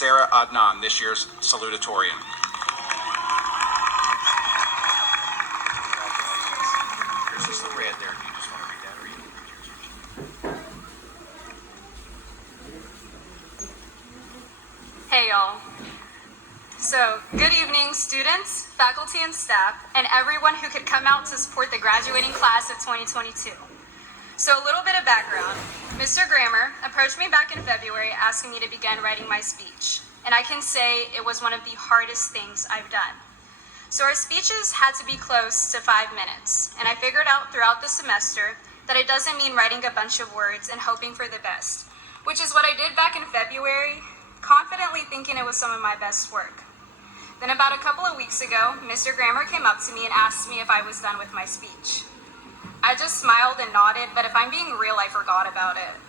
Sara, this year's salutatorian. Here's just the red there. If you just want to read that or read it. Hey y'all. So, good evening students, faculty and staff, and everyone who could come out to support the graduating class of 2022. So a little bit of background. Mr. Grammer approached me back in February asking me to begin writing my speech, and I can say it was one of the hardest things I've done. So our speeches had to be close to 5 minutes, and I figured out throughout the semester that it doesn't mean writing a bunch of words and hoping for the best, which is what I did back in February, confidently thinking it was some of my best work. Then about a couple of weeks ago, Mr. Grammer came up to me and asked me if I was done with my speech. I just smiled and nodded, but if I'm being real, I forgot about it.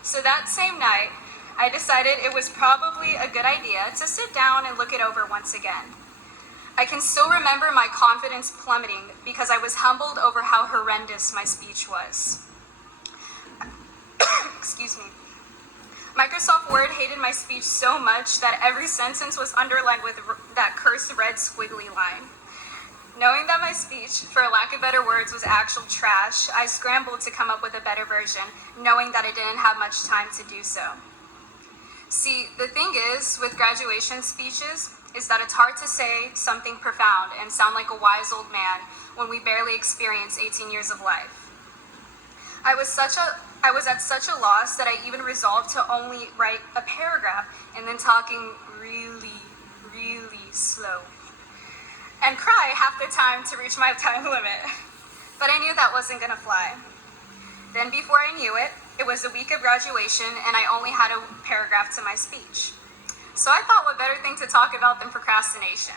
So that same night, I decided it was probably a good idea to sit down and look it over once again. I can still remember my confidence plummeting because I was humbled over how horrendous my speech was. Excuse me. Microsoft Word hated my speech so much that every sentence was underlined with that cursed red squiggly line. Knowing that my speech, for lack of better words, was actual trash, I scrambled to come up with a better version, knowing that I didn't have much time to do so. See, the thing is, with graduation speeches, is that it's hard to say something profound and sound like a wise old man when we barely experience 18 years of life. I was at such a loss that I even resolved to only write a paragraph and then talking really, really slow, and cry half the time to reach my time limit. But I knew that wasn't gonna fly. Then before I knew it, it was the week of graduation and I only had a paragraph to my speech. So I thought what better thing to talk about than procrastination.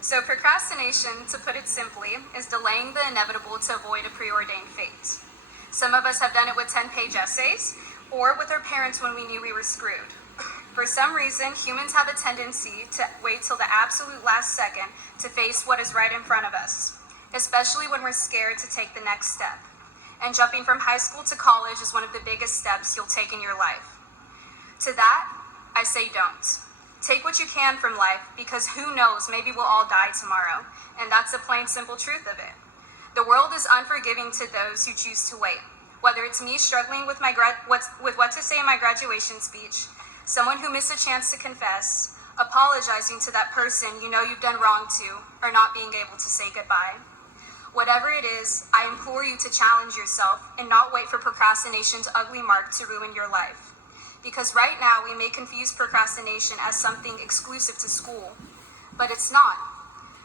So procrastination, to put it simply, is delaying the inevitable to avoid a preordained fate. Some of us have done it with 10-page essays or with our parents when we knew we were screwed. For some reason, humans have a tendency to wait till the absolute last second to face what is right in front of us, especially when we're scared to take the next step. And jumping from high school to college is one of the biggest steps you'll take in your life. To that, I say don't. Take what you can from life, because who knows, maybe we'll all die tomorrow, and that's the plain simple truth of it. The world is unforgiving to those who choose to wait, whether it's me struggling with what to say in my graduation speech, someone who missed a chance to confess, apologizing to that person you know you've done wrong to, or not being able to say goodbye. Whatever it is, I implore you to challenge yourself and not wait for procrastination's ugly mark to ruin your life. Because right now we may confuse procrastination as something exclusive to school, but it's not.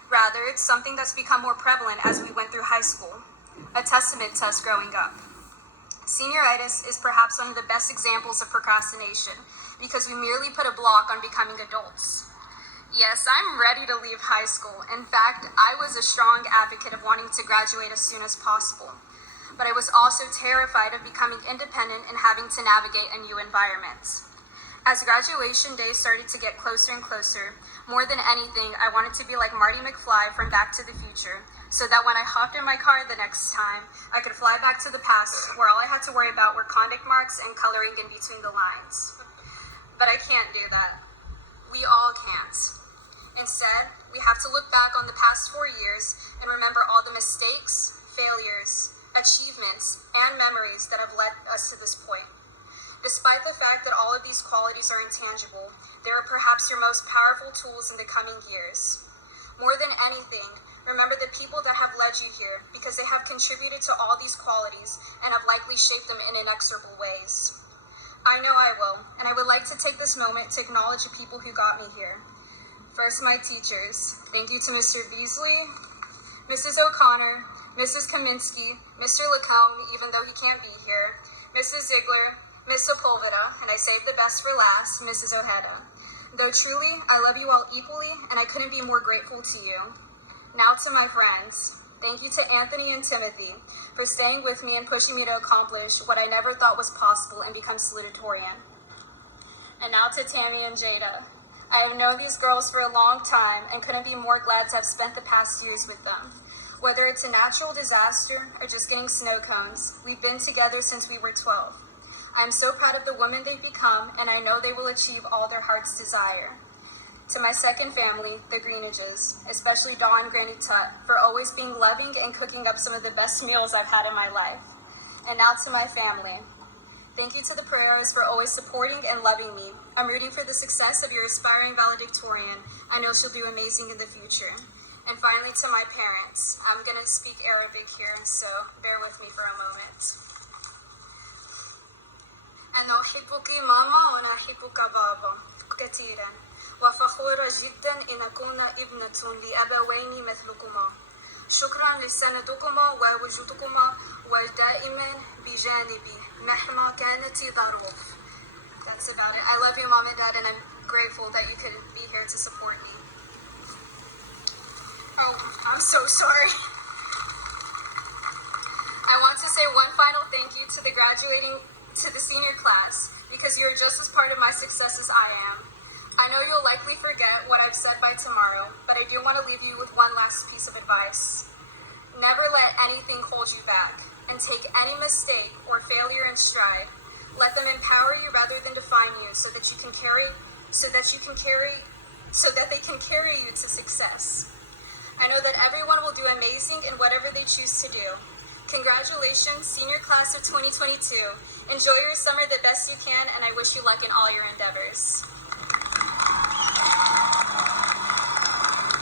Rather, it's something that's become more prevalent as we went through high school, a testament to us growing up. Senioritis is perhaps one of the best examples of procrastination because we merely put a block on becoming adults. Yes, I'm ready to leave high school. In fact, I was a strong advocate of wanting to graduate as soon as possible. But I was also terrified of becoming independent and having to navigate a new environment. As graduation day started to get closer and closer, more than anything, I wanted to be like Marty McFly from Back to the Future, so that when I hopped in my car the next time, I could fly back to the past where all I had to worry about were contact marks and coloring in between the lines. But I can't do that. We all can't. Instead, we have to look back on the past 4 years and remember all the mistakes, failures, achievements, and memories that have led us to this point. Despite the fact that all of these qualities are intangible, they are perhaps your most powerful tools in the coming years. More than anything, remember the people that have led you here because they have contributed to all these qualities and have likely shaped them in inexorable ways. I know I will, and I would like to take this moment to acknowledge the people who got me here. First, my teachers. Thank you to Mr. Beasley, Mrs. O'Connor, Mrs. Kaminsky, Mr. Lacombe, even though he can't be here, Mrs. Ziegler, Miss Sepulveda, and I saved the best for last, Mrs. Ojeda. Though truly, I love you all equally, and I couldn't be more grateful to you. Now to my friends. Thank you to Anthony and Timothy for staying with me and pushing me to accomplish what I never thought was possible and become salutatorian. And now to Tammy and Jada. I have known these girls for a long time and couldn't be more glad to have spent the past years with them. Whether it's a natural disaster or just getting snow cones, we've been together since we were 12. I am so proud of the women they've become, and I know they will achieve all their heart's desire. To my second family, the Greenages, especially Dawn and Granny Tut, for always being loving and cooking up some of the best meals I've had in my life. And now to my family. Thank you to the Pereiras for always supporting and loving me. I'm rooting for the success of your aspiring valedictorian. I know she'll do amazing in the future. And finally, to my parents. I'm going to speak Arabic here, so bear with me for a moment. أنا أحبك ماما وأنا أحبك بابا كثيرا وفخورة جدا أن أكون ابنة لأبوين مثلكما. شكرا لسندكما ووجودكما ودائما بجانبي مهما كانت الظروف. That's about it. I love you, Mom and Dad, and I'm grateful that you could be here to support me. Oh, I'm so sorry. I want to say one final thank you to the senior class, because you're just as part of my success as I am. I know you'll likely forget what I've said by tomorrow, but I do want to leave you with one last piece of advice. Never let anything hold you back, and take any mistake or failure in stride. Let them empower you rather than define you, so that they can carry you to success. I know that everyone will do amazing in whatever they choose to do. Congratulations, senior class of 2022. Enjoy your summer the best you can, and I wish you luck in all your endeavors.